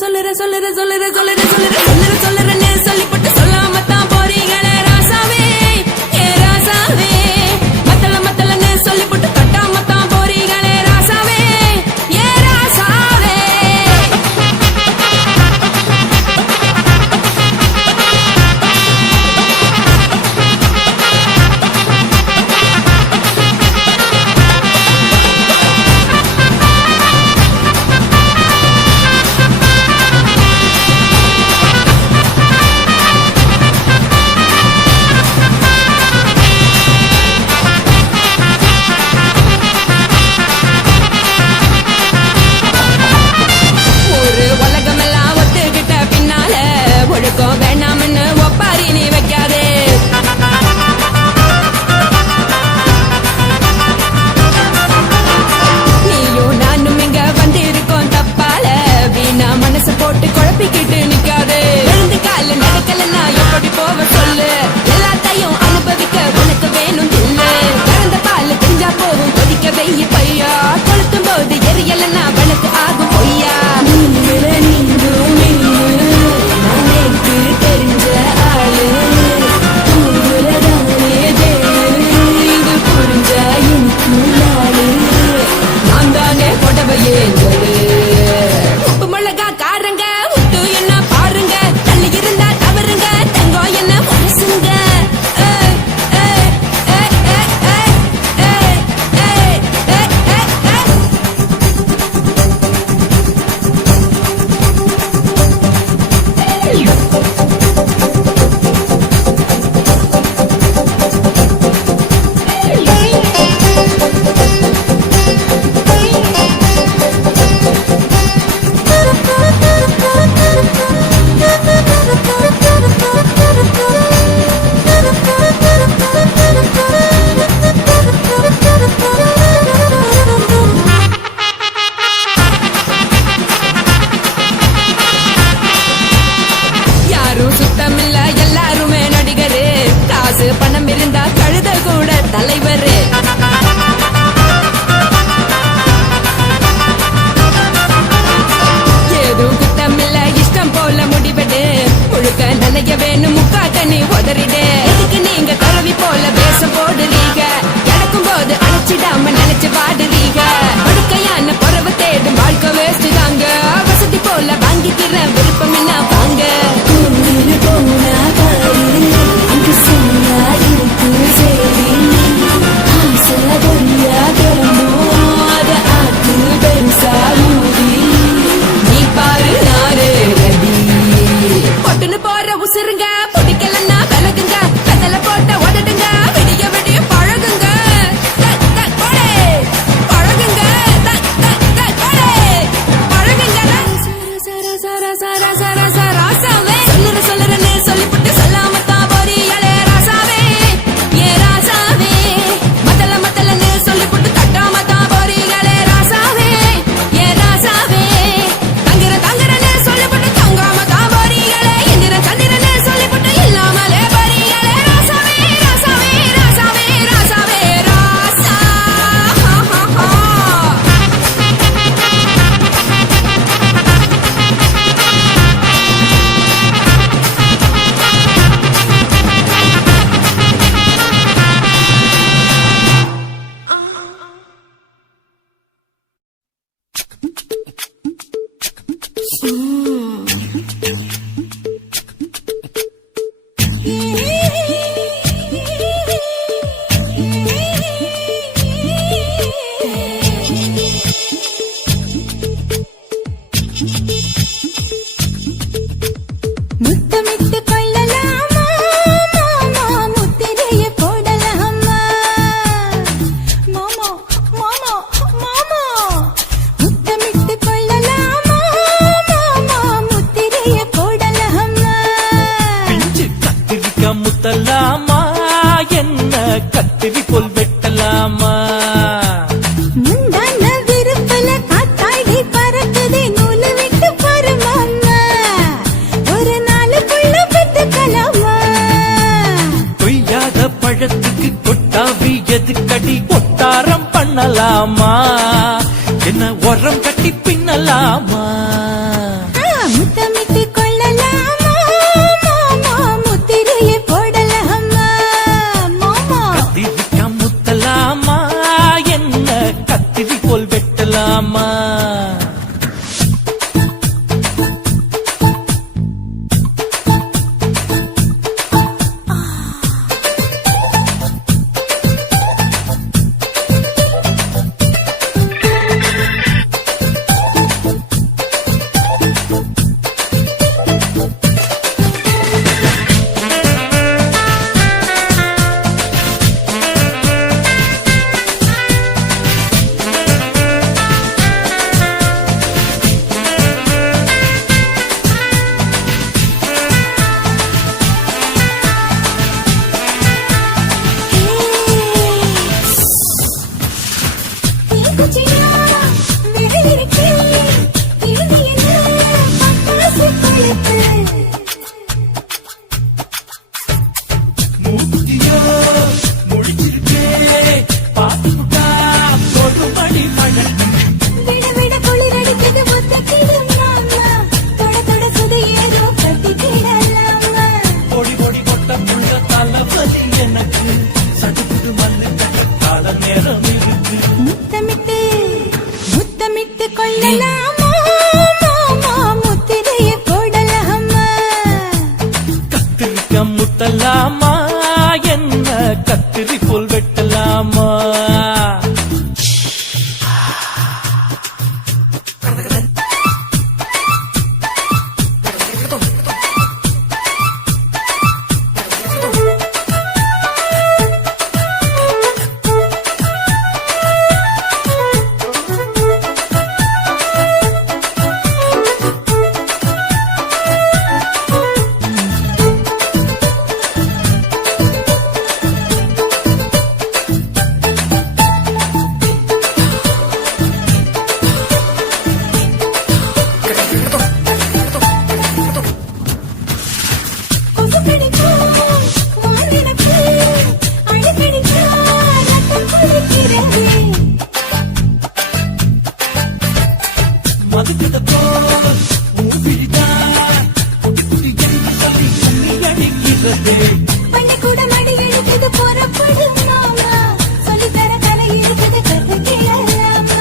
சொல்லுறேன்னு சொல்லிப்பட்டு சொல்லாமத்தான் போறீங்களே ராசாவே ஏ ராசாவே மத்தலன்னு சொல்லிப்பட்டு கட்டாமத்தான் போறீங்களே ராசாவே ஏ ராசாவே வேணாம்னு ஒப்பாரி நீ வைக்காதே நீயும் நானும் இங்க வந்திருக்கோம் தப்பால வீணா மனசு போட்டு குழப்பிக்கிட்டு நிக்காதே எழுந்து கால நடக்கலன்னா எப்படி போக சொல்லு எல்லாத்தையும் அனுபவிக்க உனக்கு வேணும் இல்லு கறந்த பால் தெரிஞ்சா போகும் கொதிக்க வெய்ய பையா கொளுத்தும் போது எரியலன்னா வனக்கு ஆகும் பொய்யா தெரிஞ்ச ஆளு இது புரிஞ்ச நான் தானே கொடவையே உப்பு மிளகா காரங்க உத்து என்ன பாருங்க தள்ளி இருந்தா தவறுங்க தங்கம் என்ன மனசுங்க சுத்தமில்ல எல்லாருமே நடிகரு காசு பணம் இருந்தா கழுத கூட தலைவரு ஏதும் குத்தமில்ல இஷ்டம் போல முடிவெடு முழுக்க நிலைய வேணும் முக்கா தண்ணி உதறிடு எதுக்கு நீங்க கருவி போல வேஷம் போடுறீங்க இறக்கும் போது அழைச்சிடாம நினைச்சு பாடுறீங்க படுக்கையான பறவை தேடும் வாழ்க்கை வேஸ்ட் தாங்க வசதி போல வாங்கிக்கிற விருப்பம் என்ன வாங்க நீ பாரு நாரு பொட்டுன்னு போற உசுருங்க பிடிக்கலன்னா விலகுங்க கதல போட்ட உதடுங்க விடிய விடிய பழகுங்க பழகுங்க ராசாவே சொல்லுறேன்னு சொல்லிவிட்டு சொல்லாமத்தான் போறீங்களே ராசாவே ஏ ராசாவே மத்தலன்னு சொல்லிவிட்டு தட்டாமத்தான் போறீங்களே ராசாவே ஏ ராசாவே தங்குறேன்னு சொல்லிவிட்டு தங்காமத்தான் போறீங்களே எந்திர சந்திரன்னு சொல்லிவிட்டு இல்லாமலே போறீங்களே ராசாவே ராசாவே ராசாவே ராசாவே ராசா முத்தமிட்டு கொள்ளலாமா மாமா முத்திரைய போடலாமா மாமா மாமா மாமா முத்தமிட்டு கொள்ளலாமா மாமா முத்திரைய போடலாமா பிஞ்சு கத்திரிக்கா முத்தலாமா என்ன கத்திரி போல் வெட்டலாமா முந்தான விருப்பல காத்தாடி பறக்குதே நூலு விட்டு தீக்குச்சியா விரலிருக்கு இறுதியில் பட்டாசு கொளுத்து மூக்குத்தியோ முடிச்சிருக்கே பாத்துட்டா போட்டு மணி மழை விட விட குளிரடிக்குது முத்தத்திடும் மாமா தொட தொட சுது ஏதோ கட்டிக்கிடலாமா பொடி பொடி கொட்ட புள்ள தலவலி எனக்கு சடுகுடு மண்ணு கட்ட கால நேரம் இருக்கு முத்தமிட்டு முத்தமிட்டு கொள்ளலாமா மாமா முத்திரைய போடலாமா கத்திரிக்க முத்தலாமா என்ன கத்திரி போல் வெட்டலாமா கொசு கடிக்கும் வாழ்வினக்கு அழுக்கடிக்கா ரத்தம் குளிக்கிறது மதுக்கிட்ட போல் ஊபிதான் குட்டி குட்டி என்று சொல்லி கும்மி அடிக்கிறது பண்ணை கூட மடி எடுக்குது புறப்படும் மாமா சொல்லித்தர கலை இருக்குது கத்துக்கிடலாமா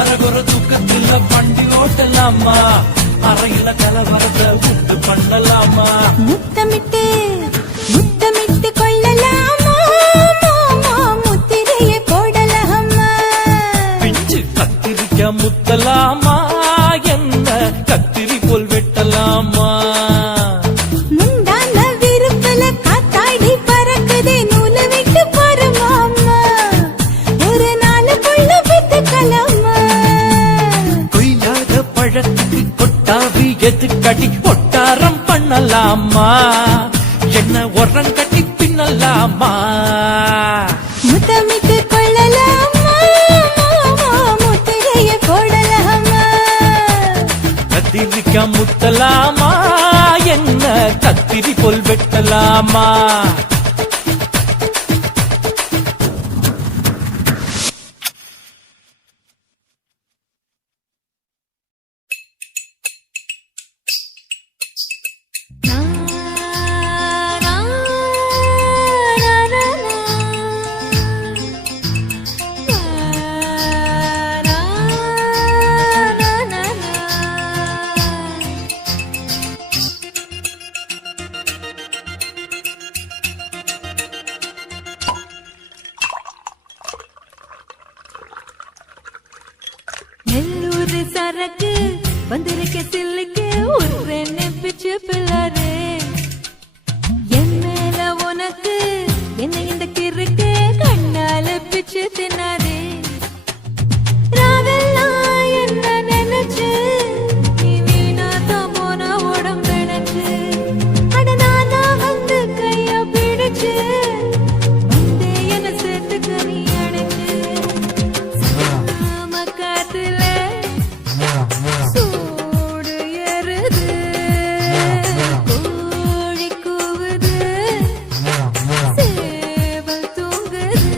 அரகுற தூக்கத்துல வண்டி ஓட்டலாமா அறையில கலவரத்தை உண்டு பண்ணலாமா முத்தமிட்டு முத்தமிட்டு கொள்ளலாமா மாமா முத்திரைய போடலாமா பிஞ்சு கத்திரிக்க முத்தலாமா என்ன கத்திரி போல் வெட்டலாமா முந்தான விருப்பல காத்தாடி பறக்குதே நூலை விட்டு போற மாமா ஒரு நாளுக்குள்ள வித்துக்கலாமா கொய்யாத பழத்துக்கு கொட்டாவி எதுக்கடி ஒட்டாரம் பண்ணலாமா என்ன உரம் கட்டி பின்னலாமா முத்தமிட்டு கொள்ளலாமா மாமா முத்திரைய போடலாமா கத்திரிக்க முத்தலாமா என்ன கத்திரி போல் வெட்டலாமா நெல்லூர் சரக்கு வந்திருக்க சில்லுக்கு ஒரு பிச்சு பிள்ளாரு என் மேல உனக்கு என்ன இந்த கிறுக்கு கண்ணால பிச்சு தின்னாரு ராவெல்லாம் என்ன நினைச்சு நீ வீணா தான் போன உடம்பு நினைச்சு அட நானா வந்து கைய பிடிச்சு வந்தே என்ன சேர்த்துக்க நீ அடைச்சு சாம காத்துல சூடு ஏறுது கோழி கூவுது சேவல் தூங்குது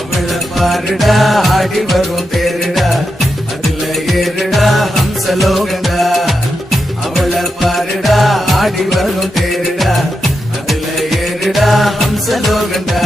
அவள பாருடா ஆடி வரும் தேருடா அதுல ஏறுடா ஹம்சலோகண்டா அவள பாருடா ஆடி வரும் தேருடா அதுல ஏறுடா ஹம்சலோகண்டா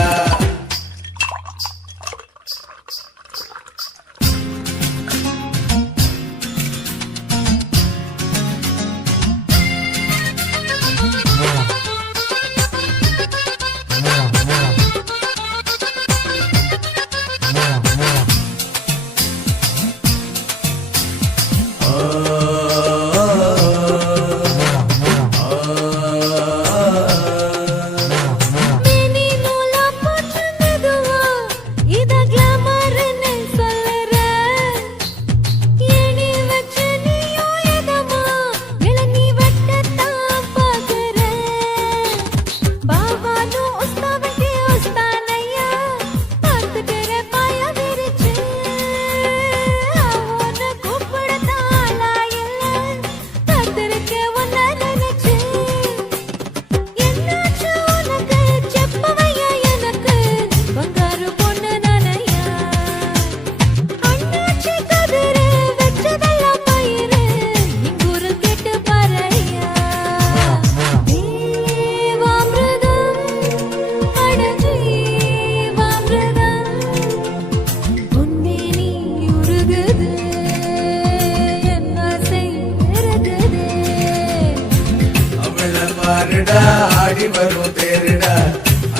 பாருடா ஆடி வரும் தேருடா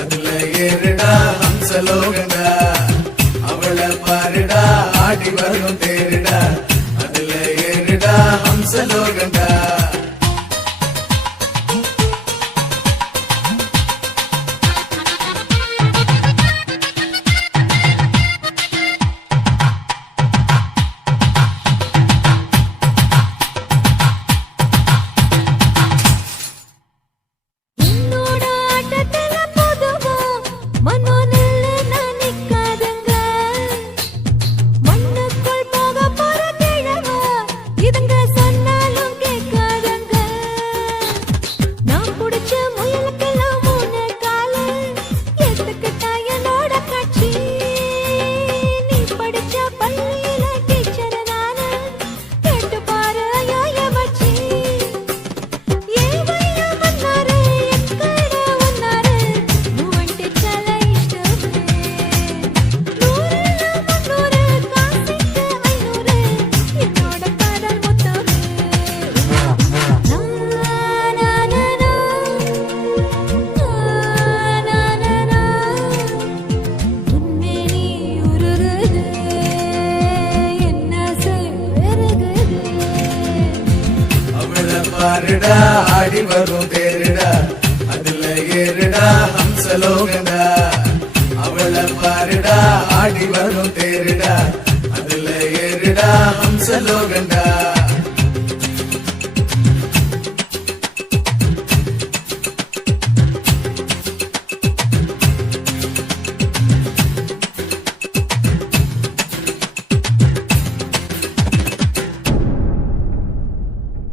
அதுல ஏறுடா ஹம்சலோகண்டா அவளை பாருடா ஆடி வரும் தேருடா அதுல ஏறுடா ஹம்சலோகண்டா என்னோட ஆட்டத்துல பொதுவா மனோநில நிக்காதுங்க மண்ணுக்குள் போக போற கிழவா இதுங்க சொன்னாலும் கேட்காதுங்க நான் புடிச்ச முயலுக்கெல்லாம் மூணு காலு எதுக்கிட்டா என்னோட கட்சி நீ படிச்ச பள்ளியில டீச்சர் நானு கேட்டு பாரு ஐயா வச்சி ఏవయ్యా మన్నారే ఎక్కడ ఉన్నారు నువ్వంటే చాలా ఇష్టమే నూరెల్ల మున్నూరు కాసిக்கு ஐநூறு என்னோட காதல் மொத்தமே உன்னை நீ உருகுது என்ன பெருகுது அவளை பாருடா ஆடி வரும் தேருடா அதுல ஏறுடா ஹம்சலோகண்டா அவளை பாருடா ஆடி வரும் தேருடா அதுல ஏறுடா ஹம்சலோகண்டா